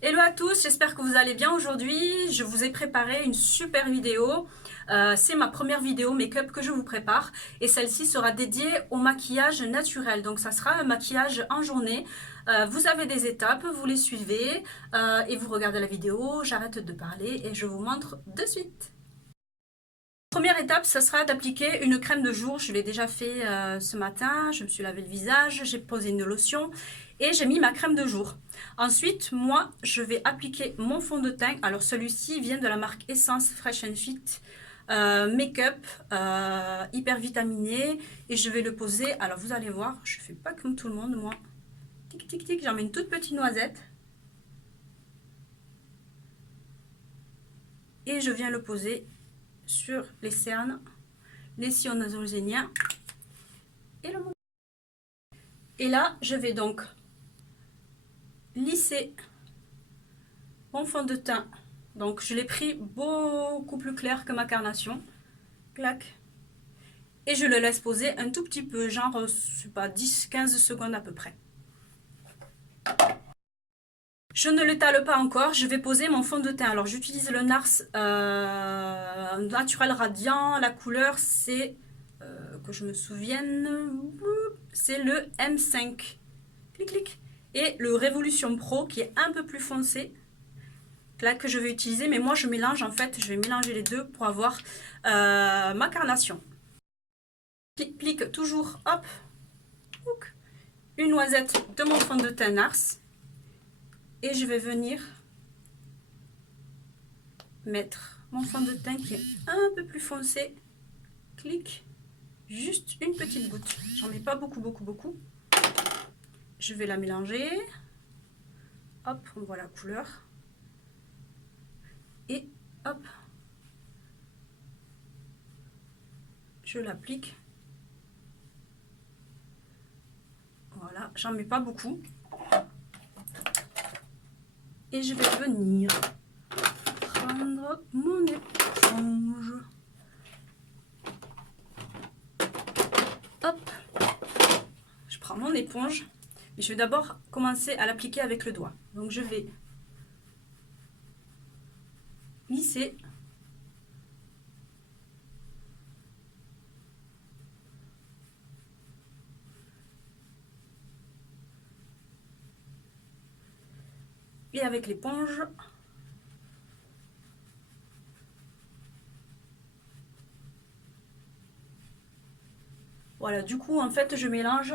Hello à tous, j'espère que vous allez bien aujourd'hui. Je vous ai préparé une super vidéo. C'est ma première vidéo make-up que je vous prépare et celle-ci sera dédiée au maquillage naturel. Donc ça sera un maquillage en journée. Vous avez des étapes, vous les suivez et vous regardez la vidéo. J'arrête de parler et je vous montre de suite. Première étape, ce sera d'appliquer une crème de jour. Je l'ai déjà fait ce matin. Je me suis lavé le visage, j'ai posé une lotion et j'ai mis ma crème de jour. Ensuite, moi, je vais appliquer mon fond de teint. Alors celui-ci vient de la marque Essence Fresh and Fit Make-up hyper vitaminé et je vais le poser. Alors vous allez voir, je fais pas comme tout le monde moi. Tic tic tic, j'en mets une toute petite noisette et je viens le poser sur les cernes, les sillons nasogéniens et le menton. Et là, je vais donc lisser mon fond de teint. Donc, je l'ai pris beaucoup plus clair que ma carnation. Clac. Et je le laisse poser un tout petit peu, genre, je sais pas, 10-15 secondes à peu près. Je ne l'étale pas encore, je vais poser mon fond de teint. Alors, j'utilise le NARS Naturel Radiant. La couleur, c'est, que je me souvienne, c'est le M5. Clic, clic. Et le Révolution Pro qui est un peu plus foncé. Là que je vais utiliser, mais moi je mélange en fait, je vais mélanger les deux pour avoir ma carnation. Plique toujours, hop, une noisette de mon fond de teint Nars et je vais venir mettre mon fond de teint qui est un peu plus foncé. Clic, juste une petite goutte, j'en mets pas beaucoup, beaucoup, beaucoup. Je vais la mélanger, hop, on voit la couleur et hop, je l'applique. Voilà, j'en mets pas beaucoup. Et je vais venir prendre mon éponge. Hop, je prends mon éponge. Mais je vais d'abord commencer à l'appliquer avec le doigt. Donc je vais lisser. Et avec l'éponge, voilà, du coup en fait je mélange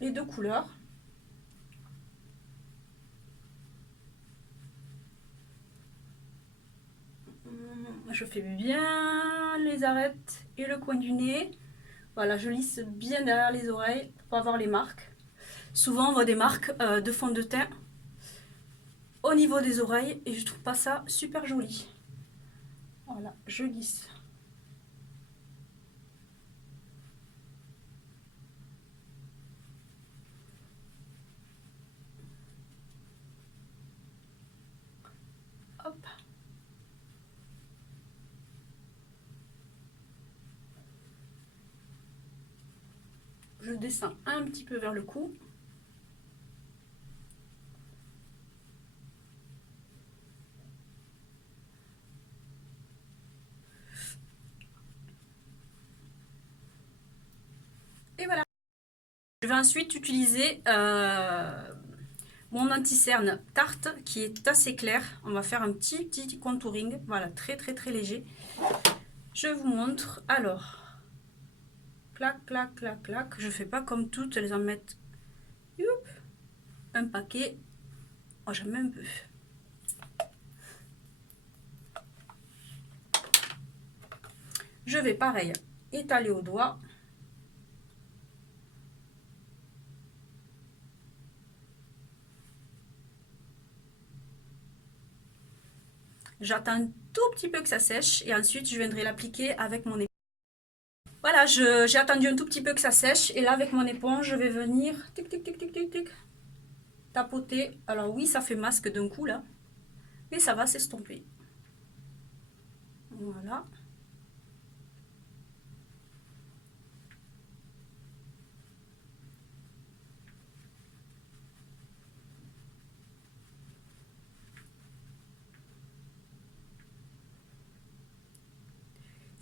les deux couleurs. Je fais bien les arêtes et le coin du nez. Voilà, je lisse bien derrière les oreilles pour pas avoir les marques. Souvent on voit des marques de fond de teint au niveau des oreilles et je trouve pas ça super joli. Voilà, je lisse. Hop. Je descends un petit peu vers le cou. Et voilà. Je vais ensuite utiliser mon anti-cerne Tarte qui est assez clair. On va faire un petit contouring. Voilà, très très très léger. Je vous montre. Alors, clac, clac, clac, clac. Je fais pas comme toutes, elles en mettent un paquet. Oh, j'aime un peu. Je vais pareil étaler au doigt. J'attends un tout petit peu que ça sèche et ensuite je viendrai l'appliquer avec mon éponge. Voilà, j'ai attendu un tout petit peu que ça sèche et là avec mon éponge je vais venir tic tic tic tic tic tic tapoter. Alors oui, ça fait masque d'un coup là, mais ça va s'estomper. Voilà.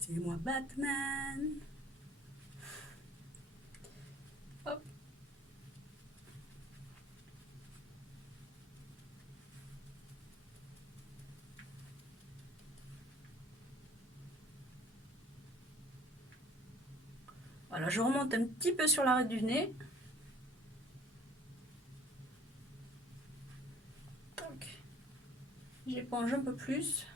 C'est moi Batman. Hop. Voilà, je remonte un petit peu sur l'arrêt du nez. J'éponge un peu plus.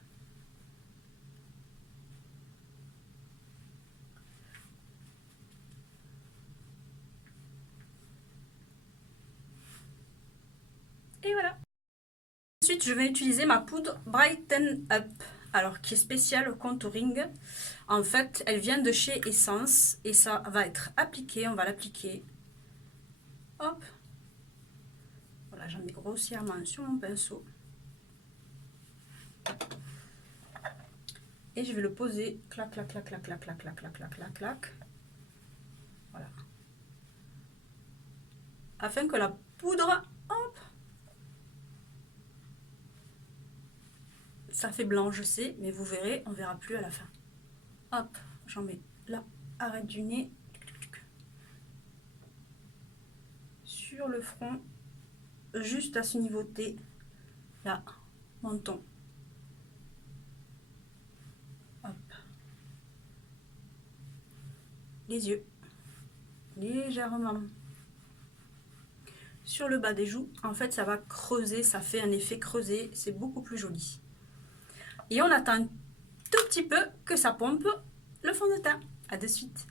Et voilà. Ensuite, je vais utiliser ma poudre Brighten Up, alors qui est spéciale au contouring. En fait, elle vient de chez Essence et ça va être appliqué. On va l'appliquer. Hop. Voilà, j'en mets grossièrement sur mon pinceau. Et je vais le poser. Clac, clac, clac, clac, clac, clac, clac, clac, clac, clac, clac. Voilà. Afin que la poudre, hop, ça fait blanc, je sais, mais vous verrez, on verra plus à la fin. Hop, j'en mets là, arrête du nez, sur le front, juste à ce niveau T, là, menton. Hop. Les yeux, légèrement. Sur le bas des joues, en fait, ça va creuser, ça fait un effet creusé, c'est beaucoup plus joli. Et on attend un tout petit peu que ça pompe le fond de teint. À de suite.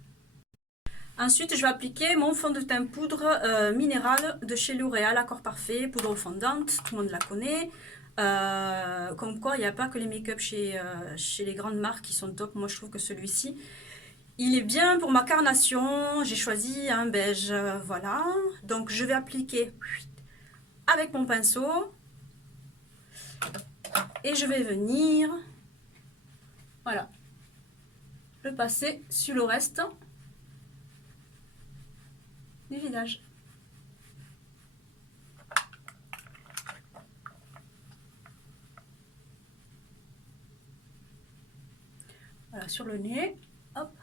Ensuite, je vais appliquer mon fond de teint poudre minérale de chez L'Oréal, Accord Parfait, poudre fondante, tout le monde la connaît. Comme quoi, il n'y a pas que les make-up chez les grandes marques qui sont top. Moi, je trouve que celui-ci, il est bien pour ma carnation. J'ai choisi un beige, voilà. Donc, je vais appliquer avec mon pinceau. Et je vais venir, voilà, le passer sur le reste du visage. Voilà, sur le nez, hop.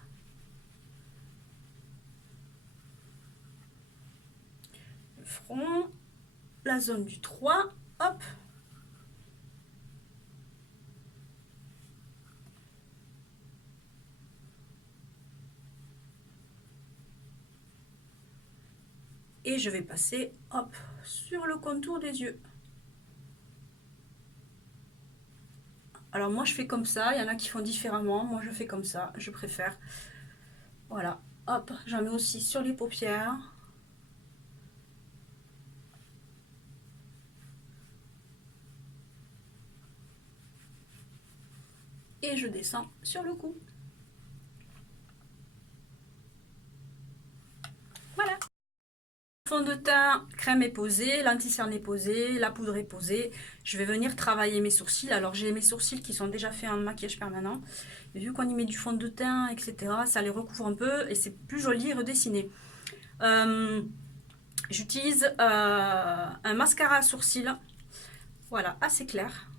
Le front, la zone du 3, hop. Et je vais passer, hop, sur le contour des yeux. Alors moi je fais comme ça, il y en a qui font différemment, moi je fais comme ça, je préfère. Voilà, hop, j'en mets aussi sur les paupières. Et je descends sur le cou. Voilà. Le fond de teint, crème est posée, l'anti-cerne est posée, la poudre est posée. Je vais venir travailler mes sourcils. Alors j'ai mes sourcils qui sont déjà faits en maquillage permanent. Et vu qu'on y met du fond de teint, etc., ça les recouvre un peu et c'est plus joli redessiné. J'utilise un mascara à sourcils, voilà, assez clair.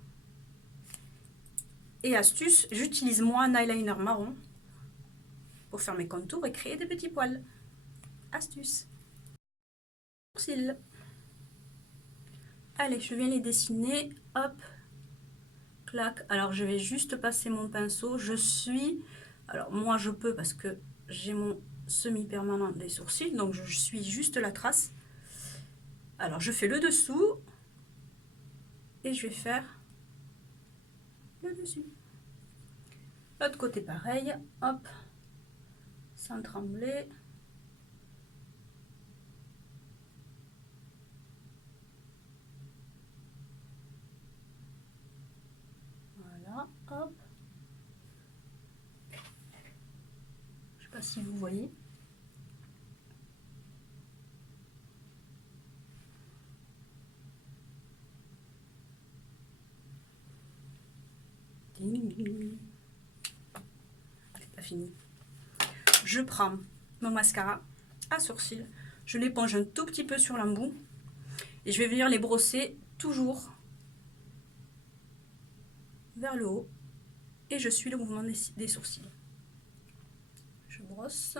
Et astuce, j'utilise moi un eyeliner marron pour faire mes contours et créer des petits poils. Astuce. Sourcils. Allez, je viens les dessiner. Hop. Clac. Alors, je vais juste passer mon pinceau. Je suis... Alors, moi, je peux parce que j'ai mon semi-permanent des sourcils. Donc, je suis juste la trace. Alors, je fais le dessous. Et je vais faire le dessus. L'autre côté, pareil. Hop. Sans trembler. Voilà, hop. Je sais pas si vous voyez. C'est pas fini. Je prends mon mascara à sourcils. Je l'éponge un tout petit peu sur l'embout. Et je vais venir les brosser toujours vers le haut. Et je suis le mouvement des sourcils. brosse.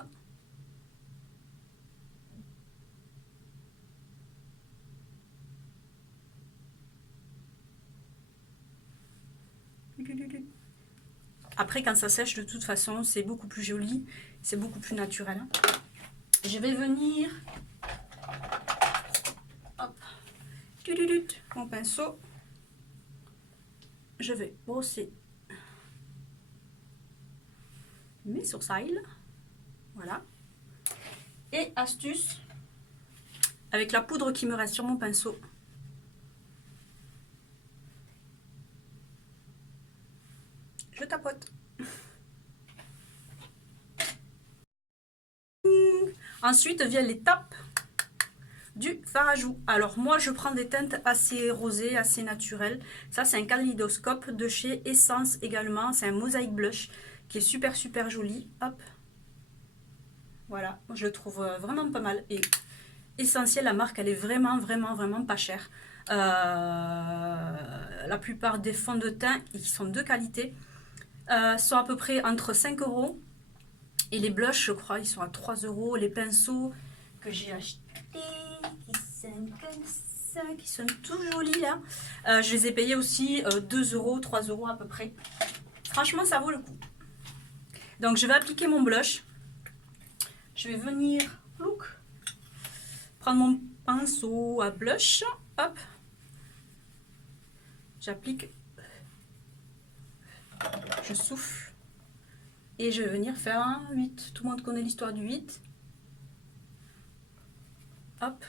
Après, quand ça sèche, de toute façon, c'est beaucoup plus joli, c'est beaucoup plus naturel. Je vais venir, hop, mon pinceau, je vais brosser mes sourcils, voilà. Et astuce, avec la poudre qui me reste sur mon pinceau, je tapote. Ensuite viennent l'étape du fard à joues. Alors moi je prends des teintes assez rosées, assez naturelles. Ça c'est un kaléidoscope de chez Essence également. C'est un mosaïque blush qui est super joli. Hop. Voilà, je le trouve vraiment pas mal. Et Essentiel, la marque elle est vraiment pas chère. La plupart des fonds de teint, ils sont de qualité. Sont à peu près entre 5 €. Et les blushs, je crois, ils sont à 3 €. Les pinceaux que j'ai achetés, qui sont comme ça, qui sont tout jolis là. Je les ai payés aussi 2 €, 3 € à peu près. Franchement, ça vaut le coup. Donc, je vais appliquer mon blush. Je vais venir, look, prendre mon pinceau à blush. Hop. J'applique. Je souffle. Et je vais venir faire un 8. Tout le monde connaît l'histoire du 8. Hop.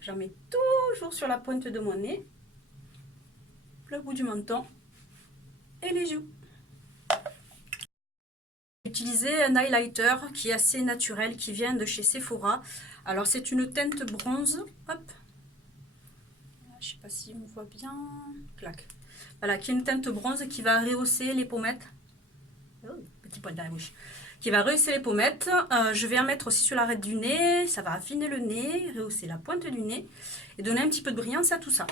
J'en mets toujours sur la pointe de mon nez, le bout du menton et les joues. J'ai utilisé un highlighter qui est assez naturel, qui vient de chez Sephora. Alors c'est une teinte bronze. Hop. Je sais pas si on voit bien. Clac. Voilà, qui est une teinte bronze qui va rehausser les pommettes. Oh, petit poil dans la bouche. Qui va rehausser les pommettes. Je vais en mettre aussi sur l'arête du nez. Ça va affiner le nez, rehausser la pointe du nez et donner un petit peu de brillance à tout ça.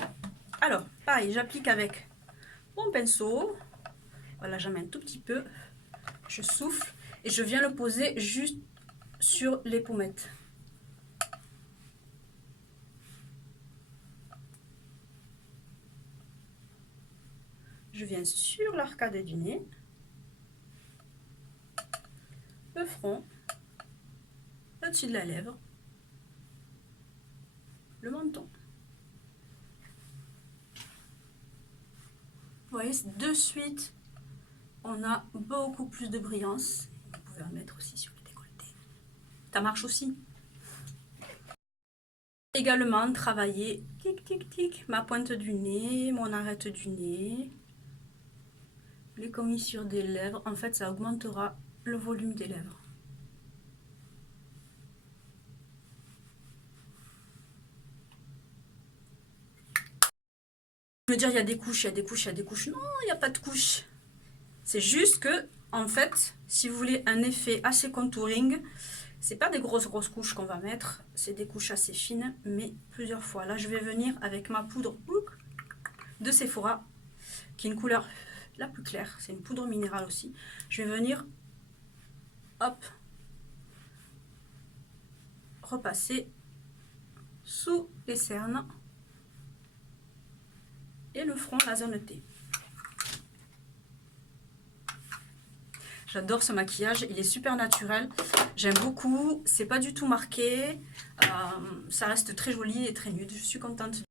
Alors, pareil, j'applique avec mon pinceau. Voilà, j'en mets un tout petit peu. Je souffle et je viens le poser juste sur les pommettes. Je viens sur l'arcade du nez, le front, au-dessus de la lèvre, le menton. Vous voyez, de suite, on a beaucoup plus de brillance. Vous pouvez en mettre aussi sur le décolleté. Ça marche aussi. Également, travailler tic tic tic ma pointe du nez, mon arête du nez, les commissures des lèvres. En fait, ça augmentera le volume des lèvres. Je veux dire, il y a des couches, il y a des couches, il y a des couches. Non, il n'y a pas de couches. C'est juste que, en fait, si vous voulez un effet assez contouring, c'est pas des grosses couches qu'on va mettre, c'est des couches assez fines, mais plusieurs fois. Là, je vais venir avec ma poudre de Sephora, qui est une couleur la plus claire. C'est une poudre minérale aussi. Je vais venir, hop, repasser sous les cernes et le front, la zone T. J'adore ce maquillage, il est super naturel, j'aime beaucoup, c'est pas du tout marqué, ça reste très joli et très nude, je suis contente.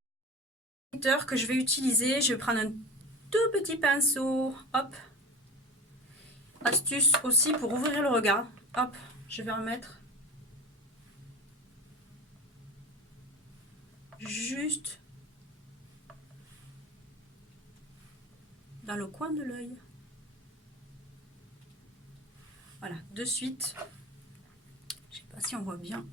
Que je vais utiliser, je vais prendre un tout petit pinceau, hop, astuce aussi pour ouvrir le regard, hop, je vais en mettre juste dans le coin de l'œil. Voilà, de suite, je sais pas si on voit bien.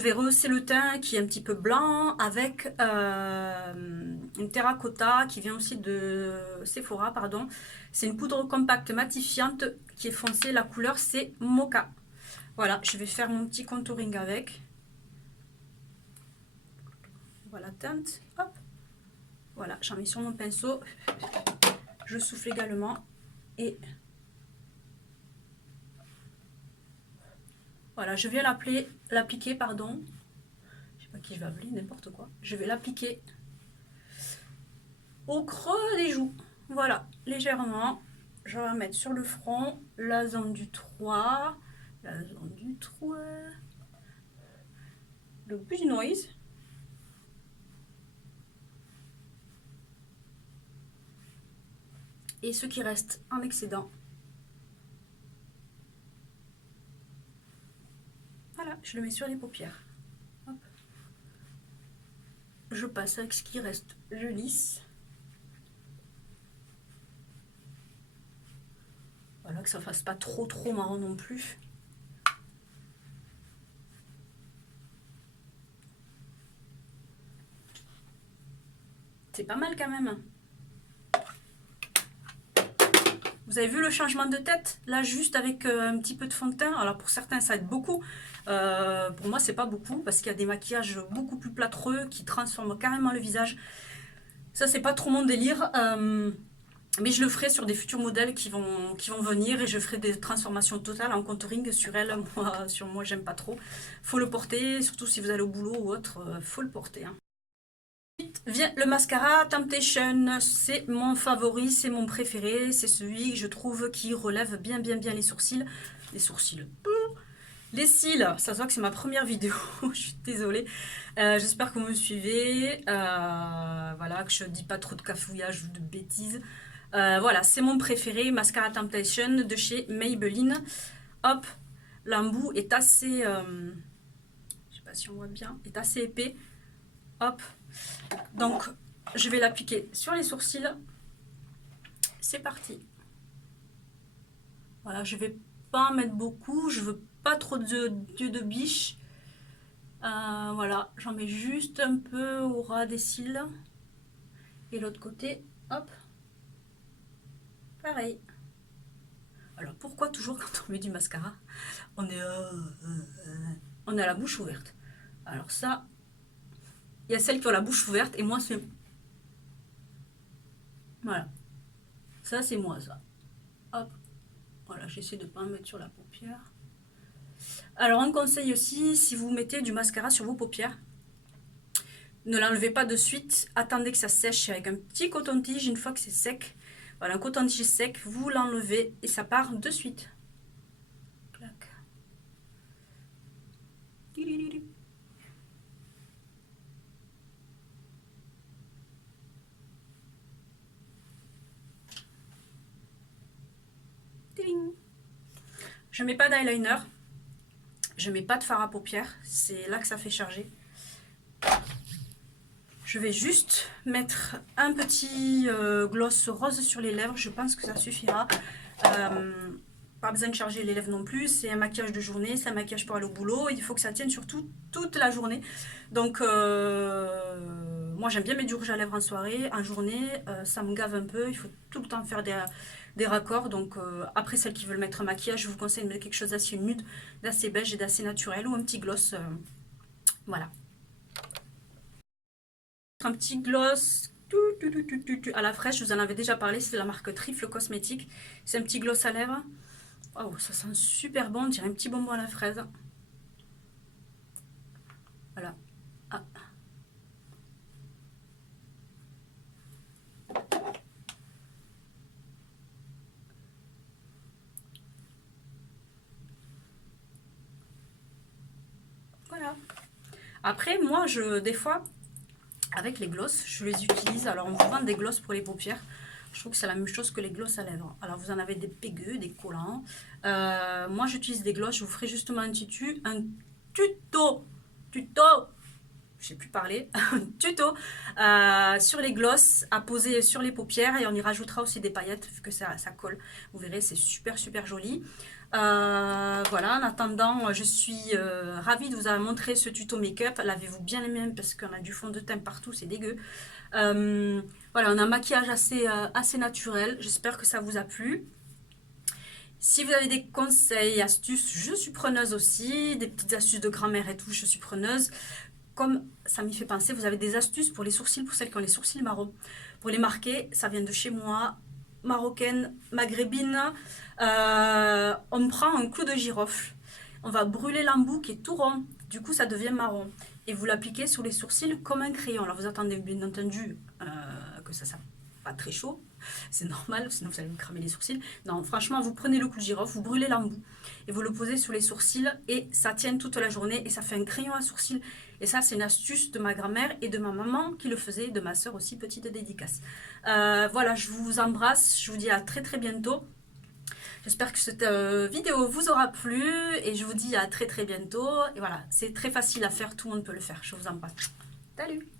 Je vais rehausser le teint qui est un petit peu blanc avec une terracotta qui vient aussi de Sephora, pardon. C'est une poudre compacte matifiante qui est foncée. La couleur, c'est Mocha. Voilà, je vais faire mon petit contouring avec. Voilà la teinte. Hop. Voilà, j'en mets sur mon pinceau. Je souffle également. Et voilà, je viens l'appliquer, pardon. Je sais pas qui je vais appeler, n'importe quoi. Je vais l'appliquer au creux des joues. Voilà, légèrement. Je vais mettre sur le front la zone du 3, la zone du 3, le plus du noise. Et ce qui reste en excédent. Voilà, je le mets sur les paupières. Hop. Je passe avec ce qui reste, je lisse. Voilà, que ça fasse pas trop marron non plus. C'est pas mal quand même. Vous avez vu le changement de tête? Là, juste avec un petit peu de fond de teint. Alors pour certains, ça aide beaucoup. Pour moi, c'est pas beaucoup parce qu'il y a des maquillages beaucoup plus plâtreux qui transforment carrément le visage. Ça, c'est pas trop mon délire. Mais je le ferai sur des futurs modèles qui vont venir et je ferai des transformations totales en contouring sur elle. Sur moi, j'aime pas trop. Faut le porter, surtout si vous allez au boulot ou autre, faut le porter. Hein. Ensuite vient le mascara Temptation. C'est mon favori, c'est mon préféré. C'est celui que je trouve qui relève bien les sourcils. Les sourcils. Les cils, ça se voit que c'est ma première vidéo, je suis désolée. J'espère que vous me suivez. Voilà, que je dis pas trop de cafouillage ou de bêtises. Voilà, c'est mon préféré, Mascara Temptation de chez Maybelline. Hop, l'embout est assez, je sais pas si on voit bien, est assez épais. Hop, donc je vais l'appliquer sur les sourcils. C'est parti. Voilà, je vais pas en mettre beaucoup, je veux pas trop d'yeux de biche. Voilà, j'en mets juste un peu au ras des cils. Et l'autre côté, hop, pareil. Alors pourquoi toujours quand on met du mascara, on a la bouche ouverte? Alors ça, il y a celles qui ont la bouche ouverte et moi c'est... Voilà. Ça c'est moi ça. Hop. Voilà, j'essaie de ne pas en mettre sur la paupière. Alors un conseil aussi, si vous mettez du mascara sur vos paupières, ne l'enlevez pas de suite, attendez que ça sèche avec un petit coton-tige. Une fois que c'est sec, voilà, un coton-tige sec, vous l'enlevez et ça part de suite. Clac. Je mets pas d'eyeliner, je mets pas de fard à paupières, c'est là que ça fait charger. Je vais juste mettre un petit gloss rose sur les lèvres, je pense que ça suffira. Pas besoin de charger les lèvres non plus, c'est un maquillage de journée, c'est un maquillage pour aller au boulot, il faut que ça tienne surtout toute la journée. Donc moi j'aime bien mettre du rouge à lèvres en soirée, en journée, ça me gave un peu, il faut tout le temps faire des raccords. Donc après celles qui veulent mettre un maquillage, je vous conseille de mettre quelque chose d'assez nude, d'assez beige et d'assez naturel, ou un petit gloss, voilà. Un petit gloss à la fraîche, je vous en avais déjà parlé, c'est la marque Trifle Cosmétique. C'est un petit gloss à lèvres. Oh, ça sent super bon, on dirait un petit bonbon à la fraise. Voilà. Ah. Voilà. Après, moi, des fois, avec les glosses, je les utilise. Alors, on vous vend des glosses pour les paupières. Je trouve que c'est la même chose que les glosses à lèvres. Alors, vous en avez des pégueux, des collants. Moi, j'utilise des glosses. Je vous ferai justement un tuto, je sais plus parler, un tuto sur les glosses à poser sur les paupières. Et on y rajoutera aussi des paillettes, vu que ça colle. Vous verrez, c'est super joli. Voilà, en attendant, je suis ravie de vous avoir montré ce tuto make-up. Lavez-vous bien les mains parce qu'on a du fond de teint partout, c'est dégueu. Voilà, on a un maquillage assez naturel. J'espère que ça vous a plu. Si vous avez des conseils, astuces, je suis preneuse aussi. Des petites astuces de grand-mère et tout, je suis preneuse. Comme ça m'y fait penser, vous avez des astuces pour les sourcils, pour celles qui ont les sourcils marrons. Pour les marquer, ça vient de chez moi, marocaine, maghrébine. On prend un clou de girofle. On va brûler l'embout qui est tout rond. Du coup, ça devient marron. Et vous l'appliquez sur les sourcils comme un crayon. Alors, vous attendez bien entendu que ça soit pas très chaud. C'est normal, sinon vous allez me cramer les sourcils. Non, franchement, vous prenez le clou de girofle, vous brûlez l'embout et vous le posez sur les sourcils et ça tient toute la journée et ça fait un crayon à sourcils. Et ça, c'est une astuce de ma grand-mère et de ma maman qui le faisait, de ma soeur aussi, petite dédicace. Voilà, je vous embrasse, je vous dis à très très bientôt. J'espère que cette vidéo vous aura plu et je vous dis à très très bientôt. Et voilà, c'est très facile à faire, tout le monde peut le faire. Je vous embrasse. Salut!